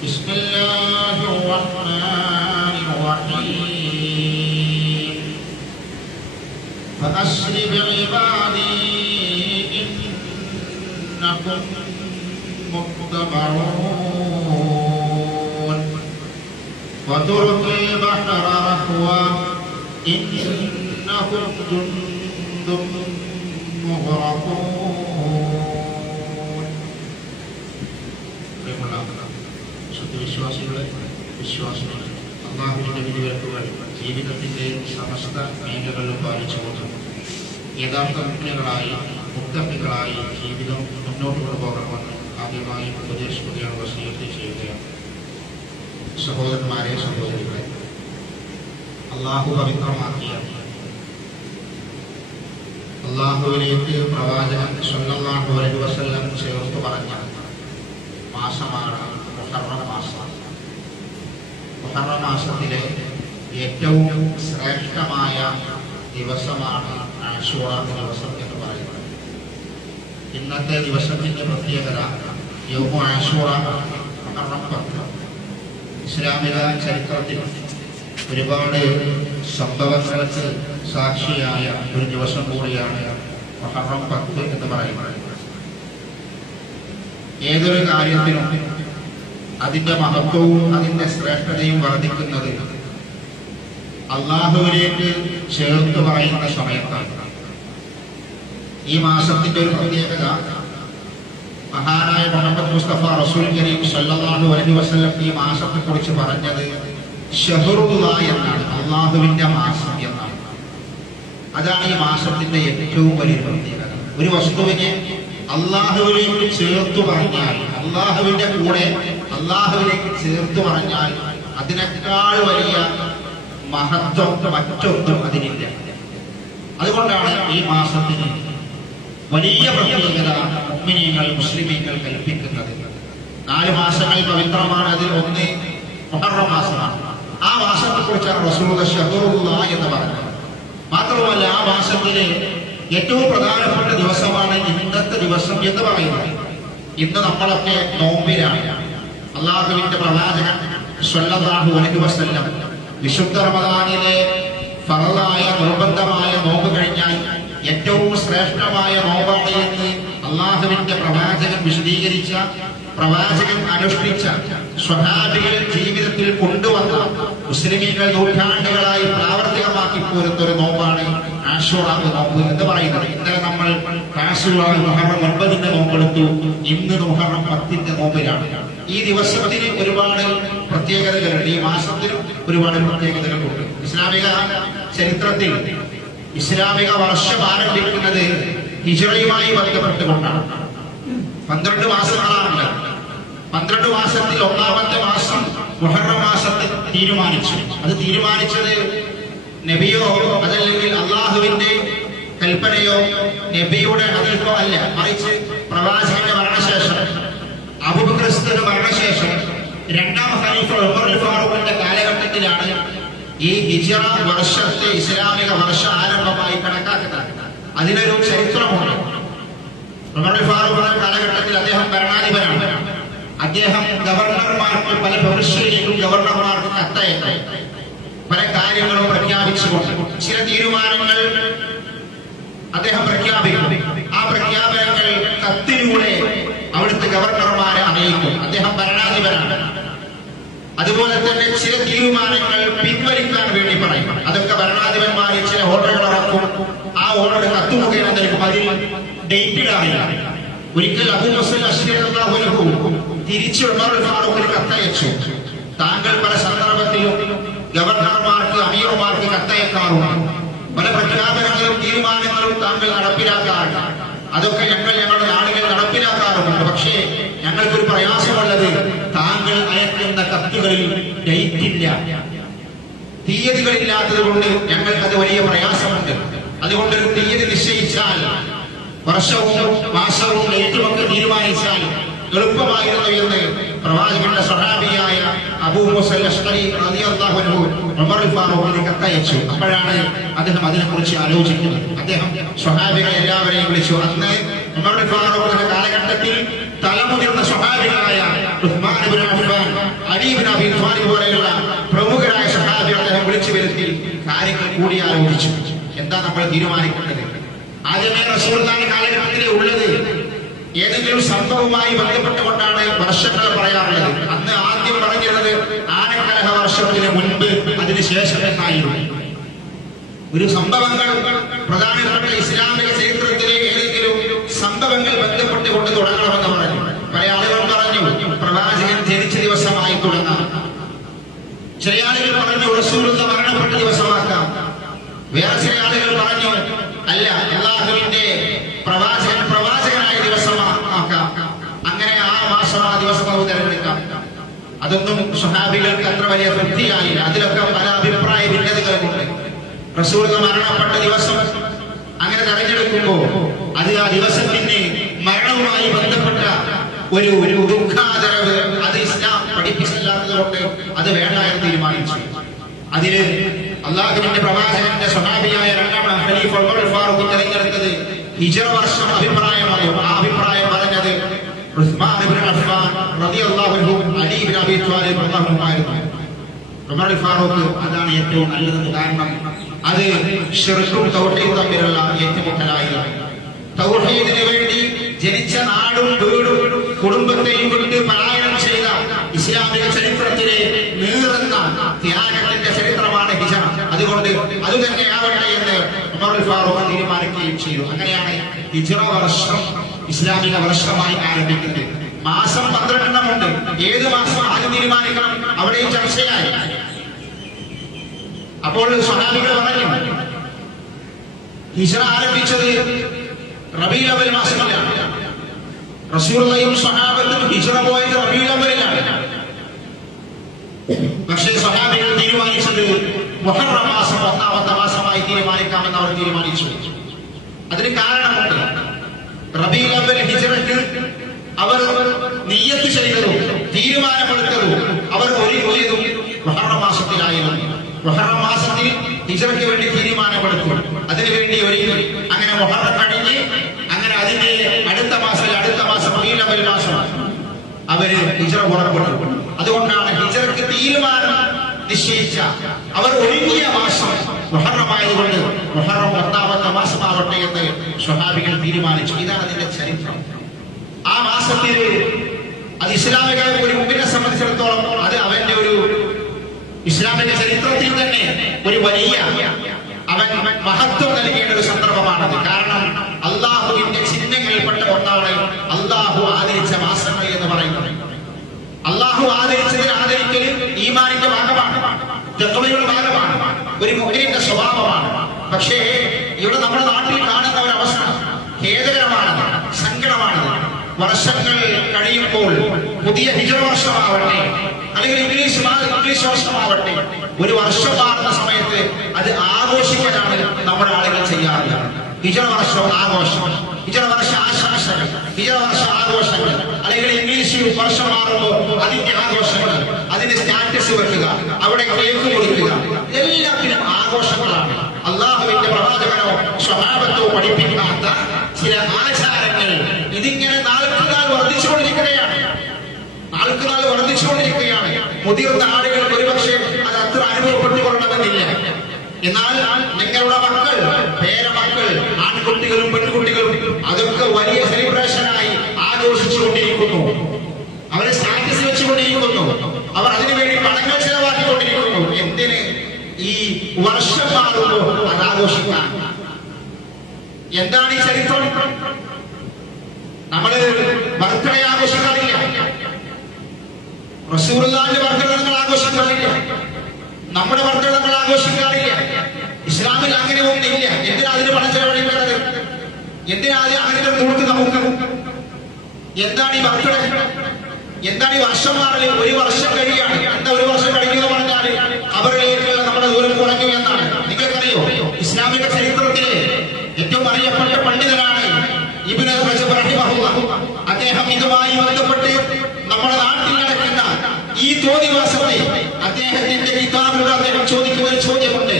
بسم الله الرحمن الرحيم فأسر بعبادي إنكم متبعون وترك البحر رهوا إنكم جند مغرقون. ശുദ്ധവിശ്വാസികളെ വിശ്വാസികളെ അല്ലാഹുവിന്റെ വിധിവിലക്കുകൾ ജീവിതത്തിന്റെ സമസ്ത മേഖലകളിലും പാലിച്ചുകൊണ്ട് യഥാർത്ഥ മുഗ്നകളായി മുക്തകളായി ജീവിതം മുന്നോട്ട് കൊണ്ടുപോകണമെന്ന് ആദ്യമായി ഉപദേശിക്കുകയാണ്, വസിയത്ത് ചെയ്യുകയാണ്. സഹോദരന്മാരെ, സഹോദരികളെ, അല്ലാഹു പവിത്രമാക്കിയ അല്ലാഹുവിലേക്ക് പ്രവാചകൻ സ്വല്ലല്ലാഹു അലൈഹി വസല്ലം ചേർത്ത് പറഞ്ഞ മാസമാണ് മുഹറം മാസം. മുഹറം മാസത്തിലെ ഏറ്റവും ശ്രേഷ്ഠമായ ദിവസമാണ് ആശൂറ ദിവസം എന്ന് പറയുന്നത്. ഇന്നത്തെ ദിവസത്തിന്റെ പ്രത്യേകത യൗമു ആശൂറ, മുഹറം 10. ഇസ്ലാമിക ചരിത്രത്തിൽ ഒരുപാട് സംഭവങ്ങൾക്ക് സാക്ഷിയായ ഒരു ദിവസം കൂടിയാണ് മുഹറം 10 എന്ന് പറയുന്നത്. ഏതൊരു കാര്യത്തിനും അതിന്റെ മഹത്വവും അതിന്റെ ശ്രേഷ്ഠതയും വർദ്ധിക്കുന്നത് അല്ലാഹുവിലേക്ക് ചേർത്ത് പറയുന്ന സമയത്താണ്. ഈ മാസത്തിന്റെ ഒരു പ്രത്യേകത, മഹാനായ മുഹമ്മദ് മുസ്തഫ റസൂൽ കരീം സല്ലല്ലാഹു അലൈഹി വസല്ലം ഈ മാസത്തെ കുറിച്ച് പറഞ്ഞത് ഷഹറുല്ലാഹ് എന്നാണ്, അല്ലാഹുവിന്റെ മാസം എന്നാണ്. അതാണ് ഈ മാസത്തിന്റെ ഏറ്റവും വലിയ പ്രത്യേകത. ഒരു വസ്തുവിനെ അല്ലാഹുവിലേക്ക് ചേർത്തു പറഞ്ഞാൽ, അല്ലാഹുവിന്റെ കൂടെ അല്ലാഹുവിലേക്ക് ചേർത്തു പറഞ്ഞാൽ അതിനേക്കാൾ വലിയ മഹത്വം മറ്റൊന്നും അതിനില്ല. അതുകൊണ്ടാണ് ഈ മാസത്തിന് വലിയ പ്രത്യേകത മുഅ്മിനീങ്ങൾ മുസ്ലിമീങ്ങൾ കൽപ്പിക്കുന്നത്. 4 മാസങ്ങൾ പവിത്രമാണ്. അതിൽ ഒന്ന് മുഹറം മാസമാണ്. ആ മാസത്തെ കുറിച്ചാണ് റസൂലുള്ളാഹി ഷഹറുല്ലാഹ് എന്ന് പറഞ്ഞത്. മാത്രമല്ല, ആ മാസത്തിലെ ഏറ്റവും പ്രധാനപ്പെട്ട ദിവസമാണ് ഇന്നത്തെ ദിവസം എന്ന് പറയുന്നത്. ഇന്ന് നമ്മളൊക്കെ നോമ്പിലാണ്. അല്ലാഹുവിന്റെ പ്രവാചകൻ സ്വല്ലല്ലാഹു അലൈഹി വസല്ലം വിശുദ്ധ റമദാനിലെ ഫർളായ നിർബന്ധമായ നോമ്പ് കഴിഞ്ഞാൽ ഏറ്റവും ശ്രേഷ്ഠമായ നോമ്പാണ് എന്ന് അല്ലാഹുവിന്റെ പ്രവാചകൻ വിശദീകരിച്ച, പ്രവാചകൻ അനുഷ്ഠിച്ച, സ്വഹാബികൾ ജീവിതത്തിൽ കൊണ്ടുവന്ന, മുസ്ലിമീങ്ങൾ നൂറ്റാണ്ടുകളായി പ്രാവർത്തികമാക്കി പോരുന്ന ഒരു നോമ്പാണ് ആശൂറ നോമ്പ് എന്ന് പറയുന്നത്. ഇന്നലെ നമ്മൾ മുഹറം 9 നോമ്പെടുത്തു. ഇന്ന് മുഹറം 10 നോമ്പിലാണ്. ഈ ദിവസത്തിന് ഒരുപാട് പ്രത്യേകതകളുണ്ട്. ഈ മാസത്തിനും ഒരുപാട് പ്രത്യേകതകളുണ്ട്. ഇസ്ലാമിക ചരിത്രത്തിൽ ഇസ്ലാമിക വർഷം ആരംഭിക്കുന്നത് ഹിജ്റയുമായി ബന്ധപ്പെട്ടുകൊണ്ടാണ്. 12 മാസങ്ങളാണ്. 12 മാസത്തിൽ 1-ാമത്തെ മാസം മുഹറം മാസത്തിൽ തീരുമാനിച്ചു. അത് തീരുമാനിച്ചത് നബിയോ അതല്ലെങ്കിൽ അള്ളാഹുവിന്റെ കൽപ്പനയോ നബിയുടെ അതിൽക്കോ അല്ല, മറിച്ച് പ്രവാചകന്റെ മരണശേഷം, അബൂബക്കറിന്റെ മരണശേഷം 2ാം ഖലീഫ ഉമർ ഫാറൂഖിന്റെ കാലഘട്ടത്തിലാണ് ഈ ഹിജ്റ വർഷത്തെ ഇസ്ലാമിക വർഷ ആരംഭമായി കണക്കാക്കുന്നത്. അതിനൊരു ചരിത്രമുണ്ട്. ഉമർ ഫാറൂഖിന്റെ കാലഘട്ടത്തിൽ അദ്ദേഹം ഭരണാധിപനാണ്. അദ്ദേഹം ഗവർണർമാർക്ക്, പല പ്രവിശ്യയിലേക്കും ഗവർണർമാർക്ക് കത്തയക്കും. പല കാര്യങ്ങളും പ്രഖ്യാപിച്ചുകൊണ്ട് ചില തീരുമാനങ്ങൾ അദ്ദേഹം പ്രഖ്യാപിക്കും. ആ പ്രഖ്യാപനങ്ങൾ കത്തിലൂടെ അവിടുത്തെ ഗവർണർമാരെ അറിയിക്കും. അദ്ദേഹം ഭരണാധിപനാണ്. അതുപോലെ തന്നെ ചില തീരുമാനങ്ങൾ പിൻവലിക്കാൻ വേണ്ടി പറയും. അതൊക്കെ ഭരണാധിപന്മാർ ചില ഓർഡറുകൾ ഇറക്കും. ആ ഓർഡർ കത്ത് മുഖേന നൽകും. അതിൽ ഡേറ്റ് ഇടാറില്ല. ഒരിക്കൽ അബൂ മുസൽ അശ്അരി റളിയല്ലാഹു അൻഹു തിരിച്ച് ഉമർ ഫാറൂഖിന് കത്തയച്ചു. താങ്കൾ പല സന്ദർഭത്തിലും ഗവർണർമാർക്ക്, അമീർമാർക്ക് കത്തയക്കാറുണ്ട്. പല പ്രഖ്യാപനങ്ങളും തീരുമാനങ്ങളും താങ്കൾ നടപ്പിലാക്കാറുണ്ട്. അതൊക്കെ ഞങ്ങളുടെ നാടുകൾ നടപ്പിലാക്കാറുണ്ട്. പക്ഷേ ഞങ്ങൾക്കൊരു പ്രയാസമുള്ളത്, താങ്കൾ അയക്കുന്ന കത്തുകളിൽ ഡേറ്റ് ഇല്ല, തീയതികളില്ലാത്തത് കൊണ്ട് ഞങ്ങൾക്ക് അത് വലിയ പ്രയാസമുണ്ട്. അതുകൊണ്ട് ഒരു തീയതി നിശ്ചയിച്ചാൽ, വർഷവും മാസവും ഡേറ്റുമൊക്കെ തീരുമാനിച്ചാൽ എളുപ്പമായിരുന്നു എന്ന് പ്രവാചകന്റെ സ്വഹാബിയായ അബൂ മുസൽ അശ്അരി റളിയല്ലാഹു അൻഹു ഉമർ ഫാറൂഖിന് കത്തയച്ചു. അപ്പോഴാണ് അദ്ദേഹം അതിനെക്കുറിച്ച് ആലോചിക്കുന്നത്. അദ്ദേഹം സ്വഹാബികളെ എല്ലാവരെയും വിളിച്ചു. അന്ന് ഉമർ ഫാറൂഖിന്റെ കാലഘട്ടത്തിൽ തലമുതിർന്ന സ്വഹാബികളായ ഉസ്മാൻ ഇബ്നു അഫ്ഫാൻ, അലി ഇബ്നു അബീ ത്വാലിബ് പോലെയുള്ള പ്രമുഖരായ സ്വഹാബികളെ അദ്ദേഹം വിളിച്ചു വരുത്തി കാര്യങ്ങൾ കൂടിയാലോചിച്ചു. എന്താ നമ്മൾ തീരുമാനിക്കേണ്ടത്? ആദ്യമേ റസൂലുള്ളാഹിന്റെ കാലഘട്ടത്തിലെ ഉള്ളത് ഏതെങ്കിലും സംഭവവുമായി ബന്ധപ്പെട്ടുകൊണ്ടാണ് വർഷങ്ങൾ പറയാറുള്ളത്. അന്ന് ആദ്യം പറഞ്ഞിരുന്നത് ആനക്കലഹ വർഷത്തിന് മുൻപ് അതിന് ശേഷം എന്നായിരുന്നു. ഒരു സംഭവങ്ങൾ പ്രധാനപ്പെട്ട ഇസ്ലാമിക ചരിത്രത്തിലെ ഏതെങ്കിലും സംഭവങ്ങൾ ബന്ധപ്പെട്ടുകൊണ്ട് തുടങ്ങണമെന്ന് പറഞ്ഞു. പല ആളുകൾ പറഞ്ഞു പ്രവാചകൻ ജനിച്ച ദിവസമായി തുടങ്ങാം. ചില ആളുകൾ പറഞ്ഞു റസൂലുള്ളാഹി മരണപ്പെട്ട ദിവസമാക്കാം. വേറെ ചില ആളുകൾ പറഞ്ഞു അല്ല, അല്ലാഹുവിന്റെ പ്രവാചകനായ ദിവസമാക്കാം. അങ്ങനെ ആ മാസം ആ ദിവസം തിരഞ്ഞെടുക്കാം. അതൊന്നും സ്വഹാബികൾക്ക് അത്ര വലിയ തൃപ്തിയായില്ല. അതിലൊക്കെ പല അഭിപ്രായ ഭിന്നതകളുമുണ്ട്. റസൂലുള്ളാഹി മരണപ്പെട്ട ദിവസം അങ്ങനെ തെരഞ്ഞെടുക്കുമ്പോ അത് ആ ദിവസത്തിന്റെ മരണവുമായി ബന്ധപ്പെട്ട ഒരു ദുഃഖാദരവ് അത് ഇസ്ലാം പഠിപ്പിച്ചില്ലാത്തത് കൊണ്ട് അത് വേണ്ട എന്ന് തീരുമാനിച്ചു. അതില് അള്ളാഹുവിന്റെ പ്രവാചകന്റെ സ്വഹാബിയായ രണ്ടാം ഖലീഫ ഉമർ ഫാറൂഖ് തെരഞ്ഞെടുത്തത് ഹിജ്റ വർഷം അഭിപ്രായമായി. ആ അഭിപ്രായം പറഞ്ഞത് ഉസ്മാൻ ഇബ്നു അഫ്ഫാൻ റളിയല്ലാഹു അൻഹു, അലി ഇബ്നു അബീ ത്വാലിബ് റളിയല്ലാഹു അൻഹു ആയിരുന്നു. ഉമർ ഫാറൂഖ് അതാണ് ഏറ്റവും നല്ലതെന്ന്. കാരണം അത് ശിർക്കും തൗഹീദും തമ്മിലുള്ള ഏറ്റുമുട്ടലായിരുന്നു. തൗഹീദിന് വേണ്ടി ജനിച്ച നാടും വീടും കുടുംബത്തെയും കൊണ്ട് പലായനം ചെയ്ത ഇസ്ലാമിക ചരിത്രത്തിലെ നീറുന്ന ത്യാഗത്തിന്റെ ചരിത്രമാണ് ഹിജ്റ. അതുകൊണ്ട് അത് തന്നെയാവട്ടെ എന്ന് ഉമർ ഫാറൂഖ് തീരുമാനിക്കുകയും ചെയ്തു. അങ്ങനെയാണ് ഹിജ്റ വർഷം ഇസ്ലാമിക വർഷമായി ആരംഭിക്കുന്നത്. മാസം 12 ഉണ്ട്. ഏത് മാസം ആദ്യം തീരുമാനിക്കണം അവിടെയും ചർച്ചയായി. അപ്പോൾ സ്വഹാബികൾ പറഞ്ഞു ഹിജ്റ ആരംഭിച്ചത് റബീഉൽ അവ്വൽ മാസത്തിലാണ്. റസൂലുള്ളാഹിയും സ്വഹാബത്തും ഹിജ്റ പോയത് റബീഉൽ അവ്വലിലാണ്. പക്ഷേ സ്വഹാബികൾ തീരുമാനിച്ചത് മുഹറം മാസം 1-ാമത്തെ മാസമായി തീരുമാനിക്കാമെന്ന് അവർ തീരുമാനിച്ചു. അതിന് കാരണമുണ്ട്. റബീഉൽ അവ്വൽ ഹിജ്റക്ക് അവർ നിയ്യത്ത് ചെയ്തതും തീരുമാനമെടുത്തതും അവർ ഒരുങ്ങിയതും മുഹറം മാസത്തിലായിരുന്നു. മുഹറം മാസത്തിൽ ഹിജ്റയ്ക്ക് വേണ്ടി തീരുമാനമെടുത്തു, അതിനുവേണ്ടി ഒരുങ്ങി. അങ്ങനെ മുഹറം കഴിഞ്ഞ് അങ്ങനെ അതിന്റെ അടുത്ത മാസം റബീഉൽ അവ്വൽ മാസം അവര് ഹിജ്റ പുറപ്പെട്ടു. അതുകൊണ്ടാണ് ഹിജ്റയ്ക്ക് തീരുമാനം നിശ്ചയിച്ച അവർ ഒരുങ്ങിയ മാസം മുഹറമായതുകൊണ്ട് മുഹറം 1-ാമത്തെ മാസമാവട്ടെ എന്ന് സ്വഹാബികൾ തീരുമാനിച്ചു. ഇതാണ് അതിന്റെ ചരിത്രം. ആ മാസത്തിൽ അത് ഇസ്ലാമിക ഒരു മുമ്പിനെ സംബന്ധിച്ചിടത്തോളം അത് അവന്റെ ഒരു ഇസ്ലാമിക ചരിത്രത്തിൽ തന്നെ ഒരു വലിയ അവൻ മഹത്വം നൽകേണ്ട ഒരു സന്ദർഭമാണത്. കാരണം അള്ളാഹുവിന്റെ ചിഹ്നങ്ങളിൽപ്പെട്ട ഒന്നാണ് അള്ളാഹു ആദരിച്ച മാസങ്ങൾ എന്ന് പറയുന്നത്. അള്ളാഹു ആദരിച്ചതിന് ആദരിക്കൽ ഈമാനിന്റെ ഭാഗമാണ്, തഖ്വയുടെ ഭാഗമാണ്, ഒരു മുഅ്മിനിന്റെ സ്വഭാവമാണ്. പക്ഷേ ഇവിടെ നമ്മുടെ നാട്ടിൽ കാണുന്ന ഒരു അവസ്ഥ ഖേദകരമാണ്, സങ്കടമാണ്. വർഷങ്ങൾ കഴിയുമ്പോൾ പുതിയ ഹിജ്റ വർഷമാവട്ടെ അല്ലെങ്കിൽ ഇംഗ്ലീഷ് വർഷമാവട്ടെ, ഒരു വർഷം മാറുന്ന സമയത്ത് അത് ആഘോഷിക്കാനാണ് നമ്മുടെ ആളുകൾ ചെയ്യാറില്ല. ഹിജ്റ വർഷം ആഘോഷം, ഹിജ്റ വർഷ ആശംസകൾ, ഹിജ്റ വർഷ ആഘോഷങ്ങൾ, അല്ലെങ്കിൽ ഇംഗ്ലീഷ് വർഷം മാറുമ്പോൾ അതിന്റെ ആഘോഷങ്ങൾ, അതിന്റെ സ്റ്റാറ്റസ് വെക്കുക, അവിടെ കേക്ക് കൊടുക്കുക, എല്ലാത്തിനും ആഘോഷങ്ങളാണ്. അള്ളാഹുവിന്റെ പ്രവാചകനോ സ്വഹാബത്തോ പഠിപ്പിക്കാത്ത ചില ആചാരങ്ങൾ ഇതിങ്ങനെ നാൾക്കുനാൾ വർദ്ധിച്ചുകൊണ്ടിരിക്കുകയാണ്. മുതിർന്ന ആളുകൾക്ക് ഒരുപക്ഷെ അത് അത്ര അനുഭവപ്പെട്ടുകൊള്ളണമെന്നില്ല. എന്നാൽ നിങ്ങളുടെ മക്കൾ, പേരമക്കൾ, ആൺകുട്ടികളും പെൺകുട്ടികളും അതൊക്കെ വലിയ സെലിബ്രേഷനായി ആഘോഷിച്ചുകൊണ്ടിരിക്കുന്നു. അവരെ സ്റ്റാറ്റസ് വെച്ചുകൊണ്ടിരിക്കുന്നു. അവർ അതിനുവേണ്ടി പണങ്ങൾ ചെലവാക്കിക്കൊണ്ടിരിക്കുന്നു. എന്തിന്? ഈ വർഷം മാറുമ്പോൾ അത് ആഘോഷിക്കാൻ. എന്താണ് ഈ ചരിത്രം? നമ്മള് ബർത്ത്ഡേ ആഘോഷിക്കാറില്ല, റസൂലുള്ളാഹിന്റെ ബർത്ത്ഡേ നമ്മൾ ആഘോഷിക്കാറില്ല, നമ്മുടെ ബർത്ത്ഡേ നമ്മൾ ആഘോഷിക്കാറില്ല. ഇസ്ലാമിൽ അങ്ങനെ ഒന്നില്ല. എന്തിനാ അതിന് പണം ചെലവഴിക്കേണ്ടത്? എന്തിനാ അതിന്റെ കൂടുതൽ നമുക്ക്? എന്താണ് ഈ ബർത്ത്ഡേ? എന്താണ് ഈ വർഷം മാറല്? ഒരു വർഷം കഴിയാണ്. എന്താ ഒരു വർഷം കഴിഞ്ഞു പറഞ്ഞാല് അവരിലേക്കുള്ള നമ്മുടെ ദൂരം കുറഞ്ഞു എന്നാണ്. നിങ്ങൾക്കറിയോ, ഇസ്ലാമിക ചരിത്രത്തിലെ ഏറ്റവും അറിയപ്പെട്ട പണ്ഡിതനാണ് ഇബ്നു റജബ് റഹിമഹുല്ലാഹ്. അദ്ദേഹം ഇതുമായി ബന്ധപ്പെട്ട് നമ്മുടെ നാട്ടിൽ നടക്കുന്ന ഈ തോന്നിവാസത്തെ അദ്ദേഹത്തിന്റെ കിതാബിലൂടെ അദ്ദേഹം ചോദിക്കുന്ന ഒരു ചോദ്യമുണ്ട്.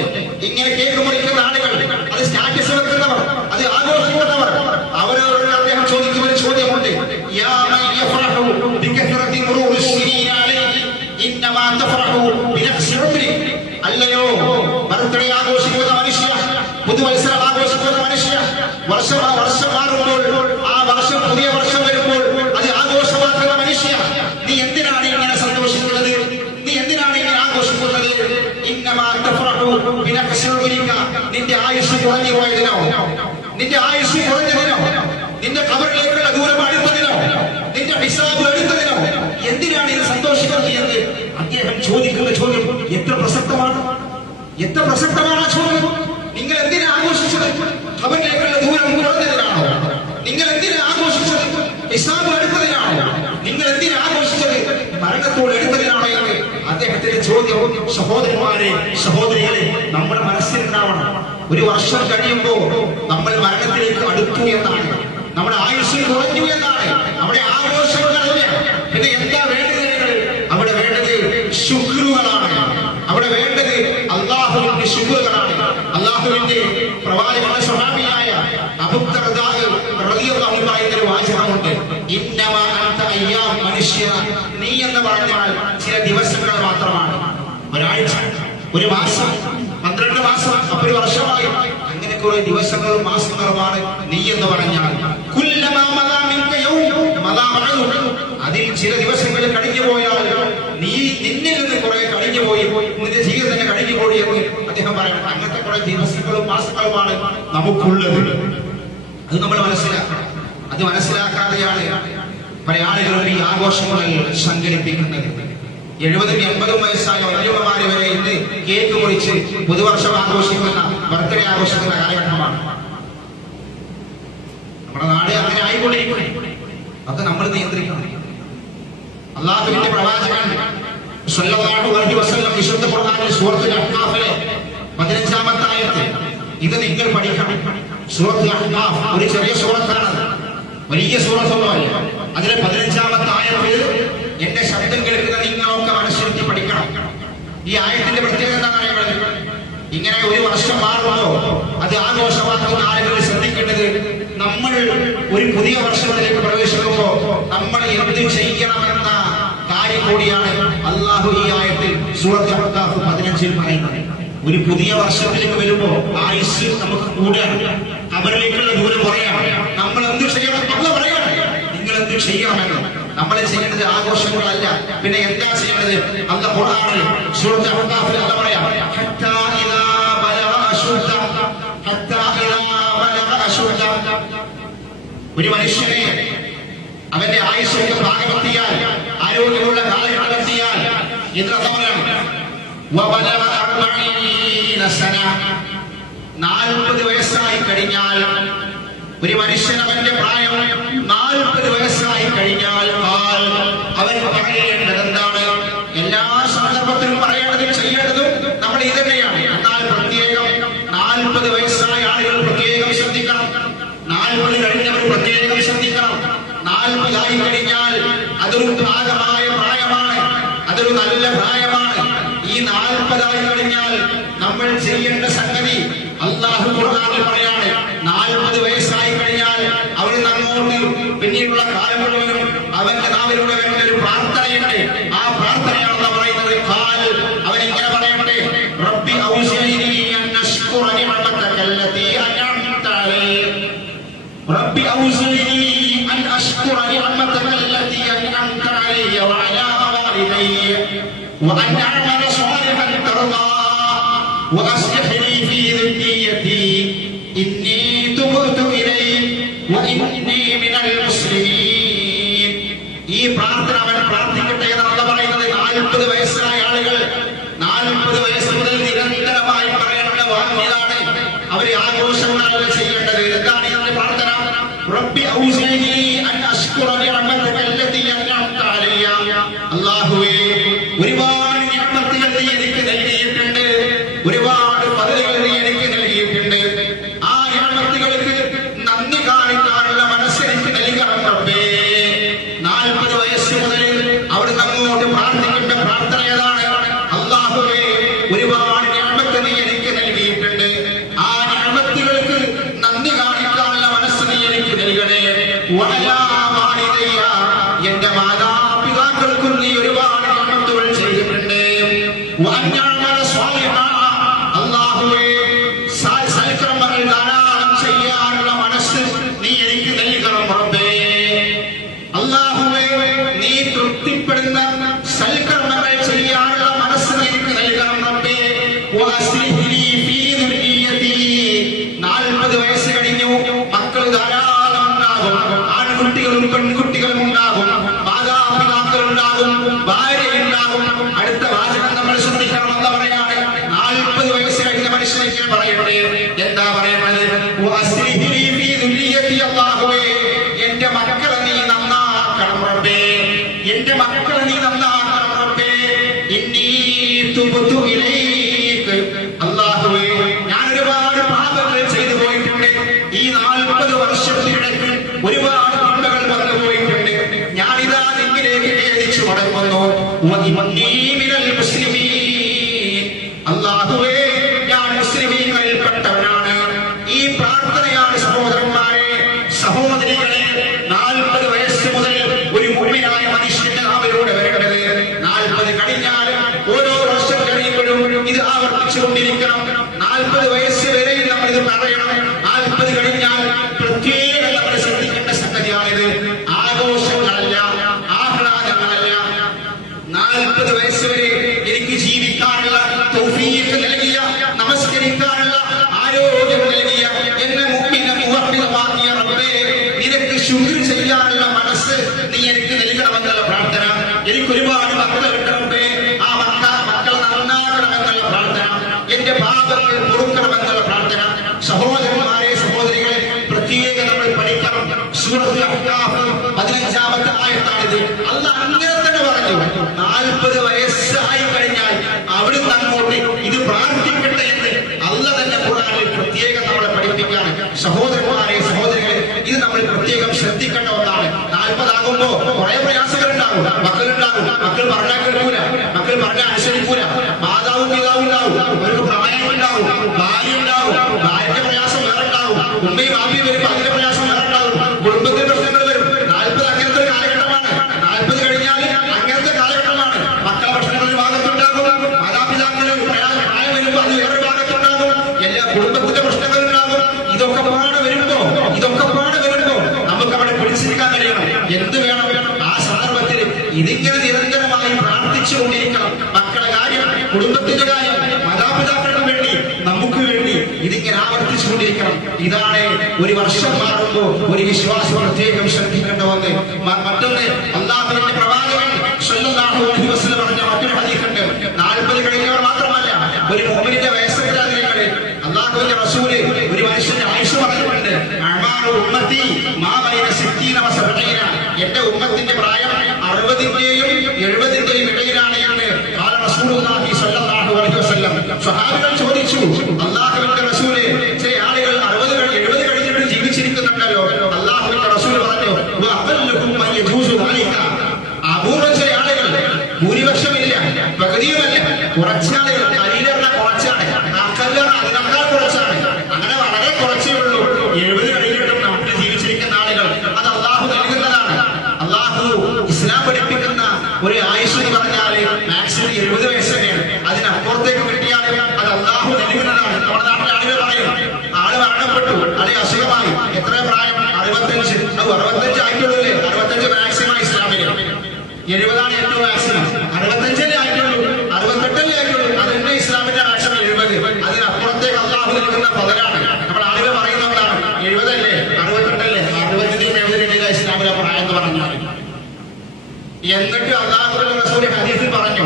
ഇങ്ങനെ കേക്ക് മുറിക്കുന്ന ആളുകൾ, അത് സ്റ്റാറ്റസ് വെക്കുന്നവർ, അത് ആഘോഷിക്കുന്നവർ, അവരോട് അദ്ദേഹം ആഘോഷിക്കുന്നത് എന്ന് അദ്ദേഹം ചോദിക്കുന്ന ചോദ്യം എത്ര പ്രസക്തമാണ്, എത്ര പ്രസക്തമാണ് ആ ചോദ്യം. നിങ്ങൾ എന്തിനാ ആഘോഷിച്ചത്? അവരിലേക്കുള്ള ദൂരം കുറഞ്ഞതിനാണോ? നിങ്ങൾ എന്തിനാ ആഘോഷിച്ചത്? ഹിസാബ് എടുത്തതിനാണോ? നിങ്ങൾ എന്തിനാ ആഘോഷിച്ചത്? മരണത്തോട് എടുത്തതിനാണോ എന്ന് അദ്ദേഹത്തിന്റെ ചോദ്യം സഹോദരന്മാരെ, സഹോദരികളെ, നമ്മുടെ മനസ്സിലുണ്ടാവണം. ഒരു വർഷം കഴിയുമ്പോ നമ്മൾ മരണത്തിലേക്ക് അടുത്തു എന്നാണ്, നമ്മുടെ ആയുസ് കുറഞ്ഞു എന്നാണ്. അവിടെ ആഘോഷങ്ങളല്ല. പിന്നെ എന്താ വേണ്ടത്? അവിടെ വേണ്ടത് ശുക്രുകളാണ്. അവിടെ വേണ്ടത് അള്ളാഹുവിന്റെ ശുക്രുകളാണ്. അള്ളാഹുവിന്റെ പ്രവാചകന്റെ സ്വഹാബിയായ അബൂ ദർദാ റളിയല്ലാഹു അൻഹു എന്നൊരു വാചകമുണ്ട്. ഇന്നമാ അൻത അയ്യാം, മനുഷ്യ നീ എന്ന് പറഞ്ഞാൽ ചില ദിവസങ്ങൾ മാത്രമാണ്. ഒരാഴ്ച, ഒരു മാസം, 12 മാസം, അപ്പോൾ ഒരു വർഷമായി, അങ്ങനെ കുറെ ദിവസങ്ങളും മാസങ്ങളുമാണ് നീ എന്ന് പറഞ്ഞാൽ. അതിൽ ചില ദിവസങ്ങൾ കഴിഞ്ഞു പോയാൽ നീ നിന്നിൽ നിന്ന് കുറെ കഴിഞ്ഞു പോയി, നിന്റെ ജീവിതം തന്നെ കഴിഞ്ഞു പോയി എന്ന് അദ്ദേഹം പറയണം. അങ്ങനത്തെ കുറെ ദിവസങ്ങളും മാസങ്ങളുമാണ് നമുക്കുള്ളത്. അത് നമ്മൾ മനസ്സിലാക്കണം. അത് മനസ്സിലാക്കാതെയാണ് പല ആളുകളും ഈ ആഘോഷങ്ങളിൽ സംഘടിപ്പിക്കുന്നത്. 70-80 വയസ്സായ വലിയമ്മമാര് വരെ ഇന്ന് കേക്ക് മുറിച്ച് പുതുവർഷം ആഘോഷിക്കുന്ന, ബർത്ത്ഡേ ആഘോഷിക്കുന്ന കാലഘട്ടമാണ്. നമ്മുടെ നാട് അങ്ങനെ ആയിക്കൊണ്ടിരിക്കുന്നു. അത് നമ്മൾ നിയന്ത്രിക്കണം. അള്ളാഹുവിന്റെ പ്രവാചകൻ സ്വല്ലല്ലാഹു അലൈഹി വസല്ലം വിശുദ്ധ ഖുർആനിൽ സൂറത്തുൽ അഹ്ഖാഫിലെ 15-ാമത്തെ ആയത്ത് ഇത് നിങ്ങൾ പഠിക്കണം. സൂറത്തുൽ അഹ്ഖാഫ് ഒരു ചെറിയ സൂറത്താണ്, വലിയ സൂറത്തൊന്നുമല്ല. അതിലെ 15-ാമത്തെ ആയത്ത് എന്റെ ശബ്ദം കേൾക്കുന്ന നിങ്ങളൊക്കെ മനസ്സിലാക്കി പഠിക്കണം. ഈ ആയത്തിന്റെ പ്രത്യേകത എന്താണെന്ന് അറിയുന്നത്? ഇങ്ങനെ ഒരു വർഷം മാറുമ്പോ അത് ആഘോഷമാക്കുന്ന ആളുകൾ ശ്രദ്ധിക്കേണ്ടത്, നമ്മൾ ഒരു പുതിയ വർഷത്തിലേക്ക് പ്രവേശിക്കുമ്പോ നമ്മൾ എന്ത് ചെയ്യണമെന്ന കാര്യം കൂടിയാണ് അള്ളാഹു ഈ ആയത്തിൽ സൂറത്തുൽ അഹ്ഖാഫ് 15-ൽ പറയുന്നത്. ഒരു പുതിയ വർഷത്തിലേക്ക് വരുമ്പോ ആയുസ് നമുക്ക് കൂടാണ്, അവരിലേക്കുള്ള ദൂരം കുറയാണ്. നമ്മൾ എന്ത് ചെയ്യണം? അള്ളാഹു പറയാണ് നിങ്ങൾ എന്ത് ചെയ്യണമെന്ന്. നമ്മൾ ചെയ്യേണ്ടത് ആഘോഷങ്ങളല്ല, പിന്നെ എന്താ ചെയ്യേണ്ടത്? അല്ലാഹു ഖുർആനിൽ സൂറത്തുൽ അഹ്ഖാഫിൽ അല്ലാഹു പറയാം, ഹത്താ ഇദാ ബലഗ അശുദ്ദ, ഹത്താ ഇദാ ബലഗ അശുദ്ദ. ഒരു മനുഷ്യനെ അവന്റെ ആയുസ്സൊക്കെ ഭാഗമെത്തിയാൽ, ആരോഗ്യമുള്ള കാലഘട്ടമെത്തിയാൽ, എത്ര സമയം? വബലഗ 40 സന, 40 വയസ്സായി കഴിഞ്ഞാൽ ഒരു മനുഷ്യൻ അവന്റെ പ്രായം 40 വയസ്സായി കഴിഞ്ഞാൽ അവൻ പറയേണ്ടത് എന്താണ്? എല്ലാ സന്ദർഭത്തിലും പറയേണ്ടതും ചെയ്യേണ്ടതും നമ്മൾ ഇത് തന്നെയാണ്. എന്നാൽ പ്രത്യേകം 40 വയസ്സായ ആളുകൾ പ്രത്യേകം ശ്രദ്ധിക്കണം. 40 കഴിഞ്ഞവർ പ്രത്യേകം ശ്രദ്ധിക്കണം. 40 ആയി കഴിഞ്ഞാൽ അതൊരു ഭാഗമായ പ്രായമാണ്, അതൊരു നല്ല പ്രായമാണ്. ഈ 40 ആയി കഴിഞ്ഞാൽ നമ്മൾ ചെയ്യേണ്ട സംഗതി അല്ലാഹു ഖുർആനിൽ പറയാണ്, 40 വയസ്സായി കഴിഞ്ഞാൽ അവന് നമ്മോട് പിന്നീടുള്ള കാലം മുഴുവനും അവന്റെ നാവിലൂടെ വേണ്ട ഒരു പ്രാർത്ഥനയുണ്ട്. ആ പ്രാർത്ഥനയാണെന്ന് പറയുന്നത്. അവൻ ഇങ്ങനെ പറയട്ടെ, റബ്ബി ഔസിനി അൻ അശ്കുറ നിഅമതക അല്ലതി അൻഅംത അലയ്യ, റബ്ബി ഔസിനി അൻ അശ്കുറ നിഅമതക അല്ലതി അൻഅംത അലയ്യ വഅലാ വാലിദയ്യ വഅൻ അഅമല സ്വാലിഹൻ തർദാ വഅസ്ലിഹ് ലി ഫീ ദുനിയതി ഇന്നി തുബ്തു ഇലൈക വഇന്നി മിനൽ മുസ്ലിമീൻ. ഈ പ്രാർത്ഥന അവൻ പ്രാർത്ഥിക്കട്ടെ എന്നാണ് പറയുന്നത്. 40 വയസ്സായ ആളുകൾ 40 വയസ്സ് മുതൽ നിരന്തരമായി പറയേണ്ട വാക്യതാണ്. അവര് ആഘോഷങ്ങളല്ല ചെയ്യേണ്ടത്. എന്താണ് ഇതിന്റെ പ്രാർത്ഥന? റബ്ബി ഔസിനി അൻ അശ്കുറ നിഅമതക അല്ലതി അൻഅംത അലയ്യ. അല്ലാഹുവേ, ഒരുപാട് നിഅമത്തുകൾ നീ എനിക്ക് നൽകിയിട്ടുണ്ട്, ഒരുപാട് പദവികൾ നീ എനിക്ക് നൽകിയിട്ടുണ്ട്. ആ നിഅമത്തുകൾക്ക് നന്ദി കാണിക്കാനുള്ള മനസ്സെനിക്ക് നൽകണം റബ്ബേ. 40 വയസ്സ് മുതൽ അവിടെ നമ്മോട് പ്രാർത്ഥിക്കേണ്ട പ്രാർത്ഥന ഏതാണ്? അല്ലാഹുവേ, ഒരുപാട് നിഅമത്ത് നീ എനിക്ക് നൽകിയിട്ടുണ്ട്, ആ നിഅമത്തുകൾക്ക് നന്ദി കാണിക്കാനുള്ള മനസ്സ് നീ എനിക്ക് നൽകണേ. വഅലാ വാലിദയ്യ, എന്റെ മാതാപിതാക്കൾക്കും നീ ഒരുപാട് നിഅമത്തുകൾ ചെയ്തിട്ടുണ്ട്. വഅൻ അഅമല സ്വാലിഹാ, അല്ലാഹുവേ, സൽക്കർമ്മങ്ങൾ ധാരാളം ചെയ്യാനുള്ള മനസ്സ് നീ എനിക്ക് നൽകണം റബ്ബേ. അല്ലാഹുവേ, നീ തൃപ്തിപ്പെടുന്ന സൽക്കർമ്മങ്ങൾ ചെയ്യാനുള്ള മനസ്സ് എനിക്ക് നൽകണം റബ്ബേ. വഅസ്ലിഹ് ലീ ഫീ ദുനിയതി, 40 വയസ്സ് കഴിഞ്ഞു, മക്കൾ ധാരാളം ഉണ്ടാകും, ആൺകുട്ടികളും പെൺകുട്ടികളും ഉണ്ടാകും, മാതാപിതാക്കൾ ഉണ്ടാകും, ഭാര്യ വഇന്നീ മിനൽ മുസ്ലിമീൻ. അല്ലാഹുവേ, ഞാൻ മുസ്ലിമീങ്ങളിൽപ്പെട്ടവനാണ്. ഈ പ്രാർത്ഥനയാണ് സഹോദരന്മാരെ, സഹോദരികളെ, 40 വയസ്സ് മുതൽ ഒരു മുഅ്മിനായ മനുഷ്യന് അവരോട് വരേണ്ടത്. 40 കഴിഞ്ഞാൽ ഓരോ വർഷം കഴിയുമ്പോഴും ഇത് ആവർത്തിച്ചുകൊണ്ടിരിക്കണം. 40 വയസ്സ് വരെ നമ്മൾ ഇത് പറയണം. 40 കഴിഞ്ഞാൽ പ്രത്യേകം നമ്മൾ ശ്രദ്ധിക്കേണ്ട സംഗതിയാണിത്. ആഘോഷങ്ങളല്ല, ആഹ്ലാദങ്ങളല്ല. 40 വയസ്സ് വരെ എനിക്ക് ജീവിക്കാനുള്ള തൗഫീഖ് നൽകിയ, നമസ്കരിക്കാനുള്ള ആരോഗ്യം നൽകിയ എന്നെ മുഅ്മിനെ മുവഹ്ഹിദാക്കിയ റബ്ബേ, നിനക്ക് ശുക്ർ ചെയ്യാനുള്ള മനസ്സ് നീ എനിക്ക് നൽകണമെന്നുള്ള പ്രാർത്ഥന. എനിക്ക് ഒരുപാട് മക്കളെ കിട്ടണമേ, ആ മക്കളെ നന്നാക്കണമെന്നുള്ള പ്രാർത്ഥന. എന്റെ പാപങ്ങൾ പൊറുക്കണമെന്നുള്ള പ്രാർത്ഥന. സഹോദരന്മാരെ, സഹോദരികളെ, പ്രത്യേകം നമ്മൾ പഠിക്കണം. സൂറത്തുൽ അഹ്ഖാഫ് 15-ാമത്തെ ആയത്താണിത്. അല്ലാഹ് അങ്ങനെ തന്നെ പറഞ്ഞു, 40 വയസ്സായി കഴിഞ്ഞാൽ അവിടുന്ന് അങ്ങോട്ട് ഇത് പ്രാർത്ഥിക്കട്ടെ എന്ന് അല്ലാഹ് തന്നെ ഖുർആനിൽ പ്രത്യേകം നമ്മളെ പഠിപ്പിക്കുകയാണ്. സഹോദരന്മാരെ, സഹോദരികളെ, ഇത് നമ്മൾ പ്രത്യേകം ശ്രദ്ധിക്കേണ്ട ഒന്നാണ്. 40 ആകുമ്പോ കുറെ പ്രയാസങ്ങളുണ്ടാകും. മക്കളുണ്ടാകും, മക്കൾ പറഞ്ഞാൽ കേൾക്കൂല, മക്കൾ പറഞ്ഞാൽ അനുസരിക്കൂല. മാതാവും പിതാവും ഉണ്ടാവും, അവർക്ക് പ്രായം ഉണ്ടാവും, ഭാര്യ ഉണ്ടാവും, ഭാര്യന്റെ പ്രയാസം വേറെ ഉണ്ടാവും, ഉമ്മയും ആപ്പിയും വരുമ്പോ അതിന്റെ പ്രയാസം വേറെ ഉണ്ടാവും, കുടുംബത്തിന്റെ പ്രശ്നങ്ങൾ വരും. 40 അങ്ങനത്തെ ഒരു കാലഘട്ടമാണ്. 40 കഴിഞ്ഞാൽ അങ്ങനത്തെ കാലഘട്ടമാണ്. മക്കളെ പ്രശ്നങ്ങൾ ഒരു ഭാഗത്തുണ്ടാകും, മാതാപിതാക്കള് പ്രായം വരുമ്പോ അത് വേറൊരു ഭാഗത്തുണ്ടാകും, എല്ലാ കുടുംബത്തിന്റെ പ്രശ്നങ്ങൾ ഉണ്ടാകും. ഇതൊക്കെ പാടെ വരുമ്പോ നമുക്ക് അവിടെ പിടിച്ചിരിക്കാൻ കഴിയണം. എന്ത് വേണം? ആ സന്ദർഭത്തിൽ ഇതിങ്ങനെ നിരന്തരമായി പ്രാർത്ഥിച്ചുകൊണ്ടിരിക്കണം. മക്കളുടെ കാര്യം, കുടുംബത്തിന്റെ കാര്യം, മാതാപിതാക്കൾക്ക് വേണ്ടി, നമുക്ക് വേണ്ടി ഇതിങ്ങനെ ആവർത്തിച്ചുകൊണ്ടിരിക്കണം. ഇതാണ് ഒരു വർഷം മാറുമ്പോ ഒരു വിശ്വാസം പ്രത്യേകം ശ്രദ്ധിക്കേണ്ട ഒന്ന്. മറ്റൊന്ന്, അല്ലാഹുവിന്റെ പ്രവാചകൻ സ്വല്ലല്ലാഹു അലൈഹി വസല്ലം പറഞ്ഞ മറ്റൊരു ഹദീസുണ്ട്. 40 കഴിഞ്ഞവർ മാത്രമല്ല, ഒരു മുഅ്മിനിന്റെ വയസ്സേറാതിരികളെ അല്ലാഹുവിന്റെ റസൂല് ഒരു മനുഷ്യന്റെ ആയുസ് പറഞ്ഞിട്ടുണ്ട്. അഅ്മാറു ഉമ്മത്തി മാ ബൈന 60 വ 70. എന്റെ ഉമ്മത്തിന്റെ പ്രായം 60-ന്റെയും 70-ന്റെയും ഇടയിലാണ് എന്ന് ഖാല റസൂലുള്ളാഹി സ്വല്ലല്ലാഹു അലൈഹി വസല്ലം. സ്വഹാബികൾ ചോദിച്ചു, അല്ലാഹുവിന്റെ റസൂലേ, ചില ആളുകൾ 70 കഴിഞ്ഞിട്ട് ജീവിച്ചിരിക്കുന്നുണ്ടല്ലോ. അല്ലാഹുവിന്റെ റസൂൽ പറഞ്ഞു, വഅഖല്ലുകും മൻ യജൂസു ദാലിക. അപൂർവം ചില ആളുകൾ, ഭൂരിപക്ഷമില്ല, പകുതിയുമല്ല, കുറച്ചാളുകൾ, കലീലറിന കുറച്ചാണ്, അഖല്ലറിന അതിനേക്കാൾ കുറച്ചാണ്, അങ്ങനെ വളരെ കുറച്ചേ ഉള്ളൂ 70 കഴിഞ്ഞിട്ടും നമുക്ക് ജീവിച്ചിരിക്കുന്ന ആളുകൾ. അത് അല്ലാഹു നൽകുന്നതാണ്. അല്ലാഹു ഇസ്ലാം പഠിപ്പിക്കുന്ന ഒരു ആയുസ് എന്ന് പറഞ്ഞാൽ മാക്സിമം 70 വയസ്സ് തന്നെയാണ്. അതിനപ്പുറത്തേക്ക് കിട്ടിയാൽ അത് അല്ലാഹു നൽകുന്നതാണ്. നമ്മുടെ നാട്ടിലെ ആളുകൾ പറയും, ആള് മരണപ്പെട്ടു, അല്ലെ അസുഖമായി, എത്ര പ്രായം? 65. 65 ആയിട്ടുള്ളൂ. 65 മാക്സിമം ഇസ്ലാമിൽ. 70 ഏറ്റവും മാക്സിമം. 65 ആയിട്ടുള്ളൂ, 68 ആയിട്ടുള്ളൂ. അതിന്റെ ഇസ്ലാമിന്റെ മാക്സിമം 70. അതിനപ്പുറത്തേക്ക് അല്ലാഹു നൽകുന്ന പകരാണ്. നമ്മൾ ആളുകൾ പറയുന്നതാണ് 70 അല്ലേ, 68 അല്ലേ, 60-ന്റെയും ഇസ്ലാമിലെ പ്രായം എന്ന് പറഞ്ഞാൽ. എന്നിട്ട് അല്ലാഹുവിന്റെ റസൂൽ ഹദീസിൽ പറഞ്ഞു,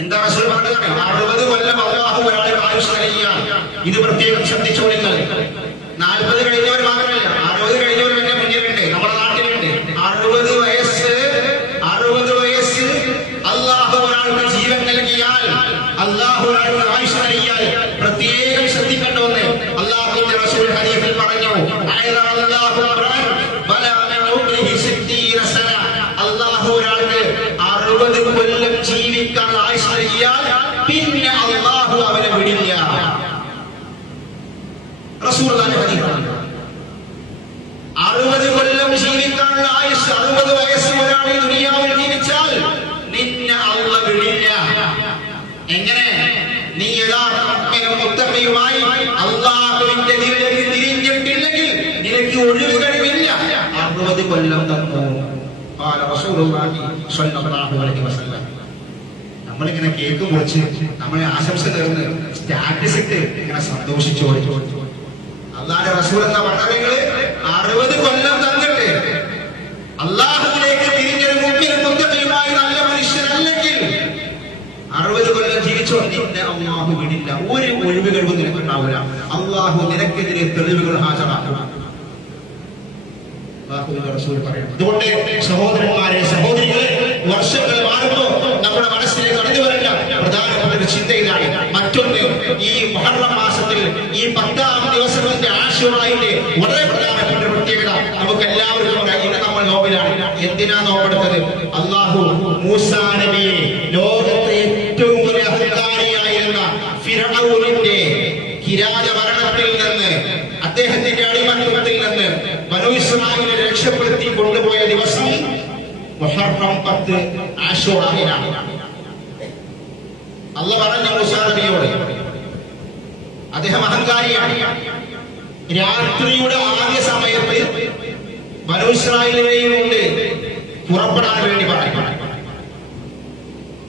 എന്താ റസൂൽ പറഞ്ഞത്? 60 കൊല്ലം അല്ലാഹു ഒരാളെ ആയുസ് നൽകിയാൽ, ഇത് പ്രത്യേകം ശ്രദ്ധിച്ചോളിങ്ങൾ. 40 കഴിഞ്ഞവർ മാത്രമല്ല, 60 കഴിഞ്ഞവർ എന്റെ മുന്നിലുണ്ട്, നമ്മുടെ നാട്ടിലുണ്ട്. 60 വയസ്സ് അല്ലാഹു ഒരാൾക്ക് ജീവൻ നൽകിയാൽ, അല്ലാഹു ഒരാൾക്ക് ആയുസ് നൽകിയാൽ പ്രത്യേകം ശ്രദ്ധിക്കേണ്ട ഒന്ന്. അല്ലാഹുവിന്റെ റസൂൽ ഹദീസിൽ പറഞ്ഞു, അല്ലാഹു ഒരാൾക്ക് 60 കൊല്ലം ജീവിക്കാൻ ആയുസ് നൽകിയാൽ പിന്നെ അല്ലാഹു അവനെ വിടില്ല. റസൂലുള്ളാഹിന്റെ ഹദീസാണ്. 60 കൊല്ലം ജീവിക്കാനുള്ള ആയുസ്, 60 വയസ്സ് ഒരാൾ ഈ ദുനിയാവിൽ ജീവിച്ചാൽ നിന്നെ അല്ലാഹു വിടില്ല. എങ്ങനെ? നീ യഥാർത്ഥ മുത്തഖിയുമായി അല്ലാഹുവിന്റെ ദീനിലേക്ക് തിരിഞ്ഞിട്ടില്ലെങ്കിൽ നിനക്ക് ഒഴിവ് കഴിവില്ല. 60 കൊല്ലം തന്നു. ഖാല റസൂലുള്ളാഹി സ്വല്ലല്ലാഹു അലൈഹി വസല്ലം. നമ്മളിങ്ങനെ കേക്ക് മുറിച്ച് നമ്മളെ ആശംസ നേർന്ന് സ്റ്റാറ്റസ് ഇട്ട് ഇങ്ങനെ സന്തോഷിച്ചു. അല്ലാഹുവിന്റെ റസൂൽ എന്ന പറഞ്ഞവങ്ങള് 60 കൊല്ലം തന്നിട്ട് അല്ലാഹുവിലേക്ക് തിരിഞ്ഞൊരു മുഅ്മിൻ മുത്തഖിയുമായി നല്ല മനുഷ്യനല്ലെങ്കിൽ 60 കൊല്ലം ജീവിച്ചോ നിന്നെ അല്ലാഹു വിടില്ല. ഒരു ഒഴിവ് കഴിവ് നിനക്കുണ്ടാവില്ല. അല്ലാഹു നിനക്കെതിരെ തെളിവുകൾ ഹാജരാക്കും. അതുകൊണ്ട് സഹോദരന്മാരെ, സഹോദരികളെ, വർഷങ്ങൾ മാറുമ്പോ നമ്മുടെ മനസ്സിലേക്ക് കടന്നു വരേണ്ട പ്രധാനപ്പെട്ട ഒരു ചിന്തയിലാണ്. മറ്റൊന്ന്, ഈ മുഹറം മാസത്തിൽ ഈ 10-ാം ദിവസത്തിന്റെ ആശുറായിന്റെ വളരെ പ്രധാനപ്പെട്ട പ്രത്യേകത നമുക്ക് എല്ലാവർക്കും ഇന്ന് നമ്മൾ നോമ്പിലാണ്. എന്തിനാ നോമ്പെടുത്തത്? അല്ലാഹു മൂസാ നബിയെ മുഹറം 10 ആശൂറയിലാണ്. അല്ലാഹു പറഞ്ഞു മൂസാ നബിയോട്, അദ്ദേഹം അഹങ്കാരിയാണ്. രാത്രിയുടെ ആദ്യ സമയത്ത് ബനൂ ഇസ്രായേലിനെയും കൊണ്ട് പുറപ്പെടാൻ വേണ്ടി പറഞ്ഞു.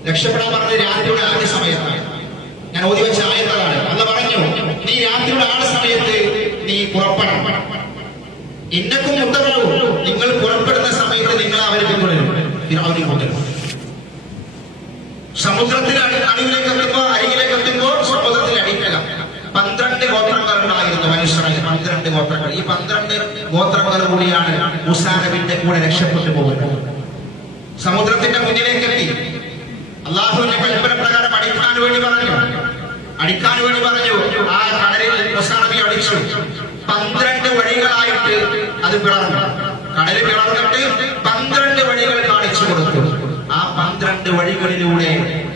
രക്ഷപ്പെടാൻ പറഞ്ഞത് രാത്രിയുടെ ആദ്യ സമയത്താണ്. ഞാൻ ഓതി വെച്ച ആയത്താണ്. അല്ലാഹു പറഞ്ഞു, നീ രാത്രിയുടെ ആദ്യ സമയത്ത് നീ പുറപ്പെടണം. ഇന്നക്കും മുത്തറവും, നിങ്ങൾ പുറപ്പെടുന്ന സമയത്ത് നിങ്ങൾ അവരെ പിന്തുടരും. ഫിർഔനെ കൊണ്ടുവരും. സമുദ്രത്തിന് അടിയിലേക്ക് എത്തുമ്പോൾ, അരികിലേക്ക് എത്തുമ്പോൾ സമുദ്രത്തിൽ അടിക്കുക. 12 ഗോത്രങ്ങൾ ഉണ്ടായിരുന്നു മനുഷ്യരായി. 12 ഗോത്രങ്ങൾ. ഈ 12 ഗോത്രങ്ങൾ കൂടിയാണ് മൂസാ നബിയുടെ കൂടെ രക്ഷപ്പെട്ടു പോകുന്നത്. സമുദ്രത്തിന്റെ മുന്നിലേക്ക് എത്തി. അള്ളാഹുവിന്റെ കൽപ്പന പ്രകാരം അടിക്കാൻ വേണ്ടി പറഞ്ഞു. ആ കടലിൽ മൂസാ നബി അടിച്ചു. 12 വഴികളായിട്ട് അത് പിളർന്നു. കടല് പിളർന്നിട്ട് 12 വഴികൾ കാണിച്ചു കൊടുത്തു. ആ 12 വഴികളിലൂടെ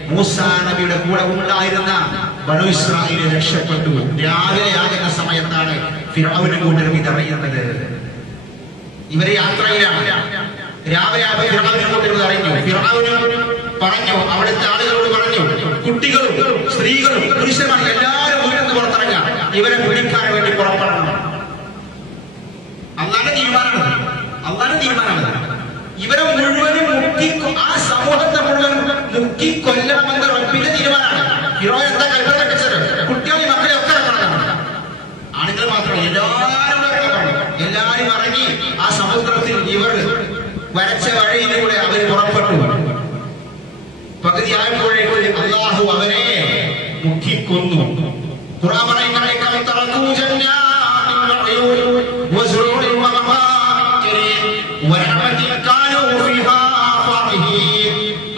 മൂസാ നബിയുടെ കൂടെ ഉണ്ടായിരുന്ന ബനൂ ഇസ്രായേൽ രക്ഷപ്പെട്ടു. രാവിലെ ആകുന്ന സമയത്താണ് ഫിർഔന് കൂട്ടരും ഇതറിയുന്നത്. ഇവര് യാത്രയിലാണ്. രാവിലെ ഫിർഔന് കൂട്ടരും അറിഞ്ഞു. ഫിർഔന് പറഞ്ഞു, അവിടുത്തെ ആളുകളോട് പറഞ്ഞു, കുട്ടികളും സ്ത്രീകളും പുരുഷന്മാരും എല്ലാവരും വീട്ടിൽ പുറത്തിറങ്ങാം, ഇവരെ പിടിക്കാൻ വേണ്ടി പുറപ്പെടണം. അള്ളാന്റെ തീരുമാനമാണ്. ഇവരെ മുഴുവനും ആ സമൂഹത്തെ മുഴുവൻ മുക്കി കൊല്ലാമെന്ന റബ്ബിന്റെ തീരുമാനമാണ്. ഫിറോൻ എന്താ കൽപ്പന വെച്ചത്? കുട്ടികളെ മക്കളെ ഒക്കെ ഇറക്കണം. ആണുങ്ങൾ മാത്രമല്ല, എല്ലാവരും ഇറങ്ങി ആ സമുദ്രത്തിൽ ഇവർ വരച്ച വഴിയിലൂടെ അവർ പുറപ്പെട്ടു. പകുതിയായപ്പോഴേക്കും അല്ലാഹു അവരെ മുക്കിക്കൊന്നു. ഖുർആൻ പറയുന്നത്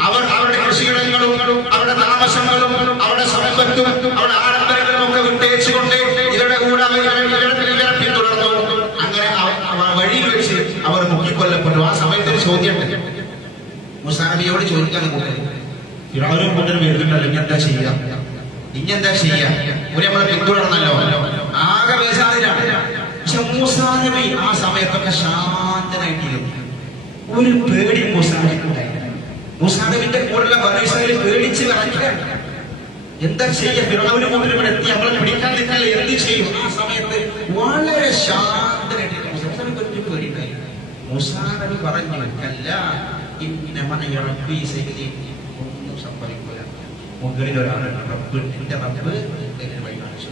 അവർ അവരുടെ കൃഷിയിടങ്ങളും അവരുടെ താമസങ്ങളും അവരുടെ സമ്പത്തും അവരുടെ ആഡംബരങ്ങളും ഒക്കെ വിട്ടേച്ചുകൊണ്ട് ഇവരുടെ കൂടെ ഇവരെ പിന്തുടർന്നു. അങ്ങനെ വഴിയിൽ വെച്ച് അവർ മുക്കിക്കൊല്ലപ്പെട്ടു. ആ സമയത്തൊരു ചോദ്യമുണ്ട്. മൂസാ നബിയോട് ചോദിക്കാൻ ഫിറഔനും കൂട്ടരും വരുന്നുണ്ടല്ലോ, ഇഞ്ഞെന്താ ചെയ്യാ? ഒരു നമ്മളെ പിന്തുടർന്നല്ലോ. ആകെ വേസാതിലാണ്. പക്ഷെ മൂസാ നബി ആ സമയത്തൊക്കെ ശാന്തനായിട്ടിരുന്നു. ഒരു പേടി മൂസാ നബിക്കുണ്ടായിരുന്നു. മൂസാ നബിന്റെ കൂടെയുള്ള ബനൂ ഇസ്രായേൽ പേടിച്ച് വിറയ്ക്കുകയാണ്. എന്താ ചെയ്യാ? ഫിറഔനും കൂട്ടരും ഇവിടെ എത്തി നമ്മളെ പിടിക്കാൻ നിൽക്കാതെ എന്ത് ചെയ്യും? ആ സമയത്ത് വളരെ ശാന്തനായിട്ട് പേടിണ്ടായി. മൂസാ നബി പറഞ്ഞു, ഒന്നും സംഭവിക്കില്ല. മുകളിൽ ഒരാളുടെ റബ്ബ്, എന്റെ റബ്ബ് വഴി കാണിച്ചു.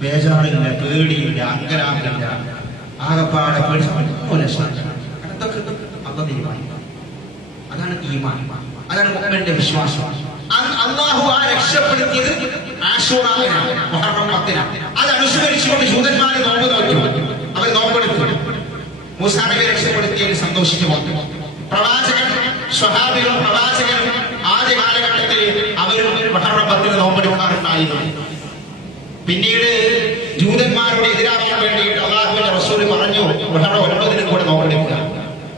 ബേജാറില്ല, പേടിയില്ല, അങ്കരാമില്ല, ആകപ്പാടെ പേടി. അതാണ് ഈമാൻ, അതാണ് മുഅ്മിന്റെ വിശ്വാസം. അല്ലാഹു ആ രക്ഷപ്പെടുത്തിയത് ആശൂറയിലാണ്, മുഹറം 10-നാണ്. അതനുസരിച്ചുകൊണ്ട് ജൂതന്മാർ നോമ്പ് നോക്കി. അവർ നോമ്പെടുത്തു. മൂസാ നബിയെ രക്ഷപ്പെടുത്തിയതിൽ സന്തോഷിച്ചു വന്നു. പ്രവാചകൻ, സ്വഹാബികളും പ്രവാചകനും ആദ്യ കാലഘട്ടത്തിൽ അവരും മുഹറം 10-ന് നോമ്പെടുക്കാറുണ്ടായിരുന്നു. പിന്നീട് ജൂതന്മാരോട് എതിരാക്കാൻ വേണ്ടിയിട്ട് അല്ലാഹുവിന്റെ റസൂൽ പറഞ്ഞു, മുഹറം 9-ന് കൂടെ നോമ്പെടുക്കുക.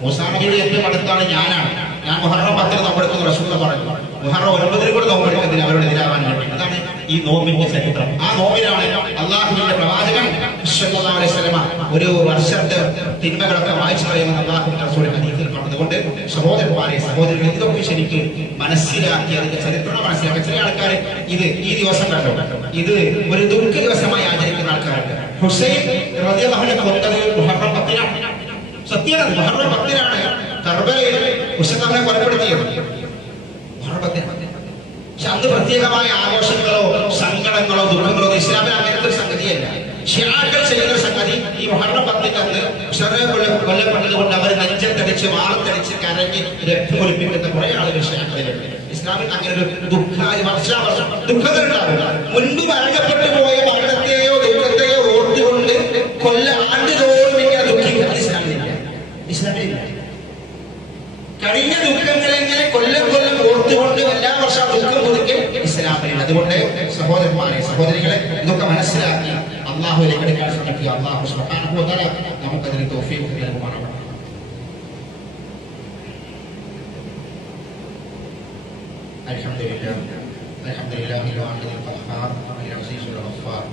മൂസാ നബിയുടെ ഏറ്റവും അടുത്താണ് ഞാനാണ്. ഞാൻ മുഹറം 10-ന് നോമ്പെടുക്കുന്ന റസൂൽ പറഞ്ഞു. മുഹറം 9-ന് കൂടെ നോമ്പെടുക്കുന്നതിന് അവരോട് എതിരാകാൻ വേണ്ടി. അതാണ് ഈ നോമ്പിന്റെ ചരിത്രം. ആ നോമ്പിനാണ് അല്ലാഹുവിന്റെ പ്രവാചകൻ സ്വല്ലല്ലാഹു അലൈഹി വസല്ലമ ഒരു വർഷത്തെ തിന്മകളൊക്കെ വായിച്ചു കളയുമെന്ന് അല്ലാഹുവിന്റെ റസൂൽ ഹദീസിൽ പറഞ്ഞതുകൊണ്ട് സഹോദരന്മാരെ, സഹോദരികളെ, ഇതൊക്കെ ശരിക്ക് മനസ്സിലാക്കി അതിന്റെ ചരിത്രം മനസ്സിലാക്കി. ചില ആൾക്കാർ ഇത് ഈ ദിവസം കണ്ടോ, ഇത് ഒരു ദുഃഖ ദിവസമായി ആചരിക്കുന്ന ആൾക്കാരുണ്ട്. ഹുസൈൻ റളിയല്ലാഹു അൻഹു കൊന്നത് മുഹറം 10-നാണ്. സത്യമാണ്, മുഹറം 10-നാണ് കർബലയിൽ ഹുസൈനെ കൊലപ്പെടുത്തിയത്. മുഹറം 10-നാണ്. പക്ഷെ അന്ന് പ്രത്യേകമായ ആഘോഷങ്ങളോ സങ്കടങ്ങളോ ദുഃഖങ്ങളോ ഇസ്ലാമിൽ അങ്ങനത്തെ ഒരു സംഗതിയല്ല. ഷിയാക്കൾ ചെയ്യുന്ന സംഗതി ഈ മുഹറം 10-ന് അന്ന് ഹുസൈനെ കൊല്ലപ്പെട്ടത് കൊണ്ട് അവർ നെഞ്ചത്തടിച്ച് വാർത്തടിച്ച് കരഞ്ഞ് രക്തമൊലിപ്പിക്കുന്ന കുറെ ആളുകൾ ഷിയാക്കളിലുണ്ട്. ഇസ്ലാമിൽ അങ്ങനെ ഒരു വർഷാവർഷം ദുഃഖങ്ങൾ ഉണ്ടാവില്ല. മുൻപ് മരണപ്പെട്ടു പോയ മരണത്തെയോ ദുഃഖത്തെയോ ഓർത്തുകൊണ്ട് ആണ്ടുതോറും ഇങ്ങനെ ദുഃഖിക്കുന്നത് ഇസ്ലാമിലില്ല. കഴിഞ്ഞ ദുഃഖങ്ങളെങ്ങനെ കൊല്ലം ഓർത്തുകൊണ്ട് എല്ലാ വർഷവും ദുഃഖം പുതുക്കി ഇസ്ലാമിലില്ല. അതുകൊണ്ട് സഹോദരന്മാരെ, സഹോദരികളെ, ഇതൊക്കെ മനസ്സിലാക്കി അല്ലാഹുവിലേക്ക് അടുക്കാൻ ശ്രമിക്കുക. അല്ലാഹു സുബ്ഹാനഹു വ തആല നമുക്കതിന് തൗഫീഖ് നൽകുമാറാകട്ടെ. അൽഹംദുലില്ലാഹി الواحد القهار العزيز الغفار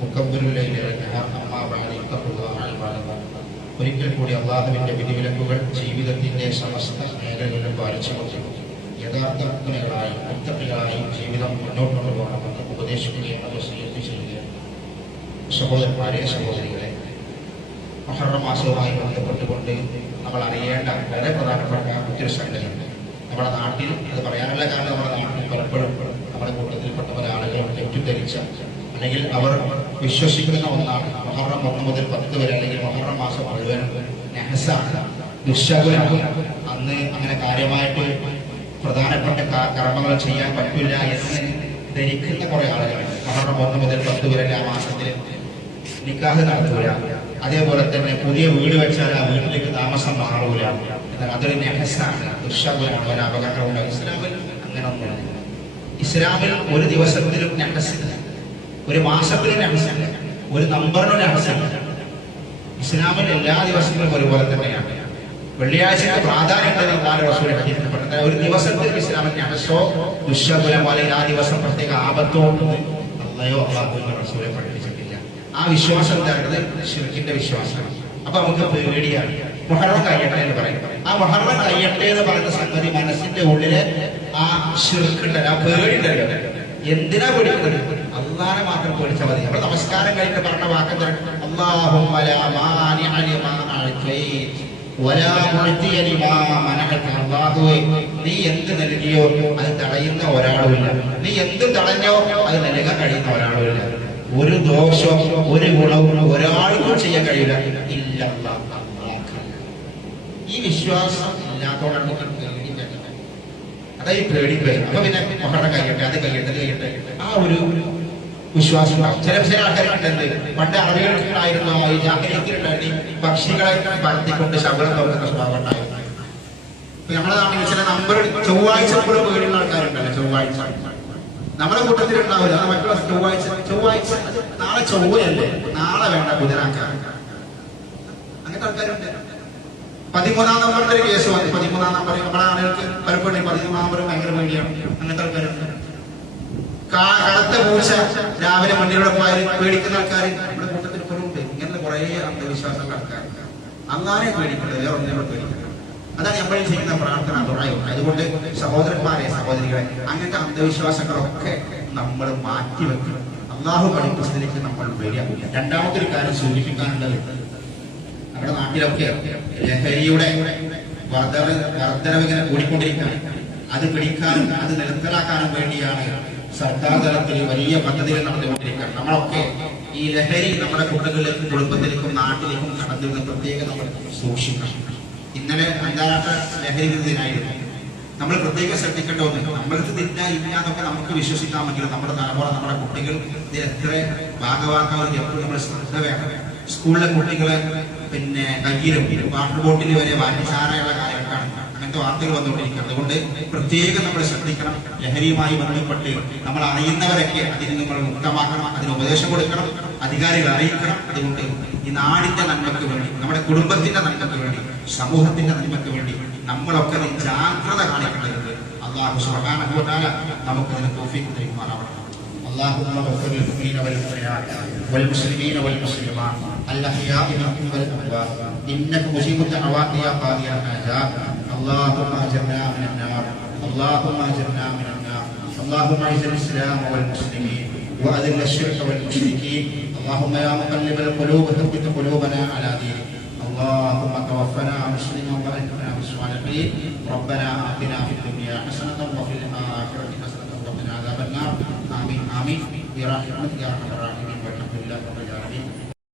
مكبر الليل والنهار أما بعد اتقوا الله عباد الله ഒരിക്കൽ കൂടി അള്ളാഹുവിന്റെ വിധിവിലക്കുകൾ ജീവിതത്തിന്റെ സമസ്ത മേഖലകളിലും പാലിച്ചുകൊണ്ട് യഥാർത്ഥ മുഗ്നകളായി മുത്തക്കികളായി ജീവിതം മുന്നോട്ട് കൊണ്ടുപോകണമെന്ന് ഉപദേശിക്കുകയാണ് വസിയത്ത് ചെയ്യുക. സഹോദരന്മാരെ, സഹോദരികളെ, മുഹറം മാസവുമായി ബന്ധപ്പെട്ടുകൊണ്ട് നമ്മൾ അറിയേണ്ട വളരെ പ്രധാനപ്പെട്ട മറ്റൊരു സംഗതിയുണ്ട്. നമ്മുടെ നാട്ടിൽ, അത് പറയാനുള്ള കാരണം നമ്മുടെ നാട്ടിൽ പലപ്പോഴും നമ്മുടെ കൂട്ടത്തിൽപ്പെട്ട പല ആളുകളും തെറ്റിദ്ധരിച്ച അല്ലെങ്കിൽ അവർ വിശ്വസിക്കുന്ന ഒന്നാണ് മുഹറം 1 മുതൽ 10 വരെ അല്ലെങ്കിൽ മുഹറം മാസം മുഴുവൻ നഹസാണ്, ദുശ്ശകുനാണ്. അന്ന് അങ്ങനെ കാര്യമായിട്ട് പ്രധാനപ്പെട്ട കർമ്മങ്ങൾ ചെയ്യാൻ പറ്റില്ല എന്ന് ധരിക്കുന്ന കുറെ ആളുകളുണ്ട്. മുഹറം 1 മുതൽ 10 വരെ ആ മാസത്തിൽ നിക്കാഹ് നടത്തൂല, അതേപോലെ തന്നെ പുതിയ വീട് വെച്ചാൽ ആ വീട്ടിലേക്ക് താമസം മാറൂല. എന്നാൽ അതൊരു നഹസാണ്, ദുശ്ശകുനാണ്, ഒരു അപകടമുണ്ടാകും. ഇസ്ലാമിൽ അങ്ങനെ ഒന്നുമില്ല. ഇസ്ലാമിൽ ഒരു ദിവസത്തിലും നഹസില്ല, ഒരു മാസത്തിലും നഹസില്ല, ഒരു നമ്പറിനും നഹസില്ല. ഇസ്ലാമിൽ എല്ലാ ദിവസങ്ങളും ഒരുപോലെ തന്നെയാണ്. വെള്ളിയാഴ്ചയുടെ പ്രാധാന്യം ഒരു ദിവസത്തിൽ ഇസ്ലാമിൽ നഹസോ ദുശ്ശകുനമോ അല്ലെങ്കിൽ ആ ദിവസം പ്രത്യേക ആപത്തോ അള്ളയോ അള്ളാഹുവിന്റെ റസൂലെ പഠിപ്പിച്ചിട്ടില്ല. ആ വിശ്വാസം എന്താണത്? ശിർക്കിന്റെ വിശ്വാസമാണ്. അപ്പൊ നമുക്ക് പേടിയാണ്. മുഹറം കഴിയട്ടെ എന്ന് പറയും. ആ മുഹറം കഴിയട്ടെ എന്ന് പറയുന്ന സംഗതി മനസ്സിന്റെ ഉള്ളില് ആ ശിർക്കുണ്ടല്ലോ, ആ പേടിണ്ടല്ലോ. എന്തിനാ പേടിക്കുന്നത്? അള്ളാഹനെ മാത്രം പേടിച്ചാൽ മതി. നമ്മൾ നമസ്കാരം കഴിഞ്ഞിട്ട് പറഞ്ഞ വാക്കെന്താ? അല്ലാഹുമ്മ ലാ മാനിഅ ലിമാ അഅ്തൈത വലാ മുഅ്തിയ ലിമാ മനഅത. അല്ലാഹുവേ, നീ എന്ത് നൽകിയോ അത് തടയുന്ന ഒരാളുമില്ല, നീ എന്ത് തടഞ്ഞോ അത് നൽകാൻ കഴിയുന്ന ഒരാളുമില്ല. ഒരു ദോഷവും ഒരു ഗുണവും ഒരാൾക്കും ചെയ്യാൻ കഴിയില്ല. ഇല്ല അല്ലാഹ്. ഈ വിശ്വാസം ഇല്ലാത്തവരാണ് അതായി പേടിക്കുക. അപ്പൊ പിന്നെ മുഹറം കഴിയട്ടെ, അത് കഴിയട്ടെ, ആ ഒരു വിശ്വാസം ഉണ്ടാവും. ചില ആൾക്കാരുണ്ട്. പണ്ട് അറബികൾക്കുണ്ടായിരുന്നു, ഈ ജാഹിലിയത്തിലുണ്ടായിരുന്നു, പക്ഷികളെ പറത്തിക്കൊണ്ട് ശബളം നോക്കുന്ന സ്വഭാവം ഉണ്ടായിരുന്നു. നമ്മുടെ നാട്ടിൽ ചില നമ്പർ ചൊവ്വാഴ്ച കൂടെ പേടുന്ന ആൾക്കാരുണ്ടല്ലോ. ചൊവ്വാഴ്ച നമ്മുടെ കൂട്ടത്തിലുണ്ടാവില്ല. മറ്റുള്ള ചൊവ്വാഴ്ച നാളെ ചൊവ്വയല്ലേ, നാളെ വേണ്ട ബുധനാക്കാൻ, അങ്ങനത്തെ ആൾക്കാരുണ്ട്. 13-ാം നമ്പറിന്റെ ഒരു കേസ് വന്നു. 13-ാം നമ്പർ നമ്മുടെ ആളുകൾക്ക് പലപ്പോഴും 13-ാം നമ്പർ ഭയങ്കര പേടിയാണ്. അങ്ങനത്തെ ആൾക്കാരുണ്ട്. കടത്ത പൂച്ച രാവിലെ മുന്നിലൂടെ പോയാൽ പേടിക്കുന്ന ആൾക്കാർ നമ്മുടെ കൂട്ടത്തിൽ കുറവുണ്ട്. ഇങ്ങനത്തെ കുറെ അന്ധവിശ്വാസമുള്ള ആൾക്കാരുണ്ട്. അള്ളാനെ പേടിക്കുന്നത്, വേറെ ഒന്നിനോട് പേടിക്കുന്നത്. അതാണ് നമ്മൾ ചെയ്യുന്ന പ്രാർത്ഥന, ദുആയും. അതുകൊണ്ട് സഹോദരന്മാരെ, സഹോദരികളെ, അങ്ങനത്തെ അന്ധവിശ്വാസങ്ങളൊക്കെ നമ്മൾ മാറ്റിവെക്കണം. അള്ളാഹു പഠിപ്പിച്ചതിലേക്ക് നമ്മൾ വരികയില്ല. രണ്ടാമത്തെ ഒരു കാര്യം സൂചിപ്പിക്കാനുള്ളത്, നമ്മുടെ നാട്ടിലൊക്കെ ലഹരിയുടെ വർധനവ് ഇങ്ങനെ കൂടിക്കൊണ്ടിരിക്കുകയാണ്. അത് പിടിക്കാനും അത് നിർത്തലാക്കാനും വേണ്ടിയാണ് സർക്കാർ തലത്തിൽ വലിയ പദ്ധതികൾ നടത്തിക്കൊണ്ടിരിക്കുകയാണ്. നമ്മളൊക്കെ ഈ ലഹരി നമ്മുടെ കുട്ടികളിലേക്കും കുടുംബത്തിലേക്കും നാട്ടിലേക്കും കടന്നു പ്രത്യേകം നമ്മൾ സൂക്ഷിക്കണം. ഇന്നലെ അന്താരാഷ്ട്ര ലഹരി ദിനമായിരുന്നു. നമ്മൾ പ്രത്യേകം ശ്രദ്ധിക്കേണ്ട ഒന്ന്, നമ്മൾക്ക് ഇല്ല എന്നൊക്കെ നമുക്ക് വിശ്വസിക്കാമെങ്കിലും നമ്മുടെ തലമുറ, നമ്മുടെ കുട്ടികൾ ഇതിൽ എത്ര ഭാഗവാക്കാവും എപ്പോഴും നമ്മൾ ശ്രദ്ധ വേണം. സ്കൂളിലെ കുട്ടികളെ പിന്നെ കയ്യിലും വാട്ടർ ബോട്ടിൽ വരെ വാറ്റിച്ചാറയുള്ള കാലഘട്ടമാണ്. അങ്ങനത്തെ വാർത്തകൾ വന്നുകൊണ്ടിരിക്കുന്നത്. അതുകൊണ്ട് പ്രത്യേകം നമ്മൾ ശ്രദ്ധിക്കണം. ലഹരിയുമായി ബന്ധപ്പെട്ട് നമ്മൾ അറിയുന്നവരൊക്കെ അതിന് നമ്മൾ മുക്തമാക്കണം, അതിന് ഉപദേശം കൊടുക്കണം, അധികാരികൾ അറിയിക്കണം. അതുകൊണ്ട് ഈ നാടിന്റെ നന്മയ്ക്ക് വേണ്ടി, നമ്മുടെ കുടുംബത്തിന്റെ നന്മയ്ക്ക് വേണ്ടി, സമൂഹത്തിന്റെ നന്മയ്ക്ക് വേണ്ടി നമ്മളൊക്കെ ജാഗ്രത കാണിക്കേണ്ടതുണ്ട്. അല്ലാഹു സുബ്ഹാനഹു വ തആല നമുക്കതിന് തൗഫീഖ് നൽകുമാറാവട്ടെ. اللهم اغفر للمؤمنين والمؤمنات والمسلمين والمسلمات الأحياء منهم والأموات إنك مجيب الدعوات يا قاضي الحاجات. اللهم أجرنا من النار، اللهم أجرنا من النار. اللهم أعز الإسلام والمسلمين وأذل الشرك والمشركين. اللهم يا مقلب القلوب ثبت قلوبنا على دينك. اللهم توفنا مسلما وألحقنا بالصالحين. ربنا آتنا في الدنيا حسنة وفي الآخرة حسنة وقنا عذاب النار. آمين آمين برحمتك يا أرحم الراحمين.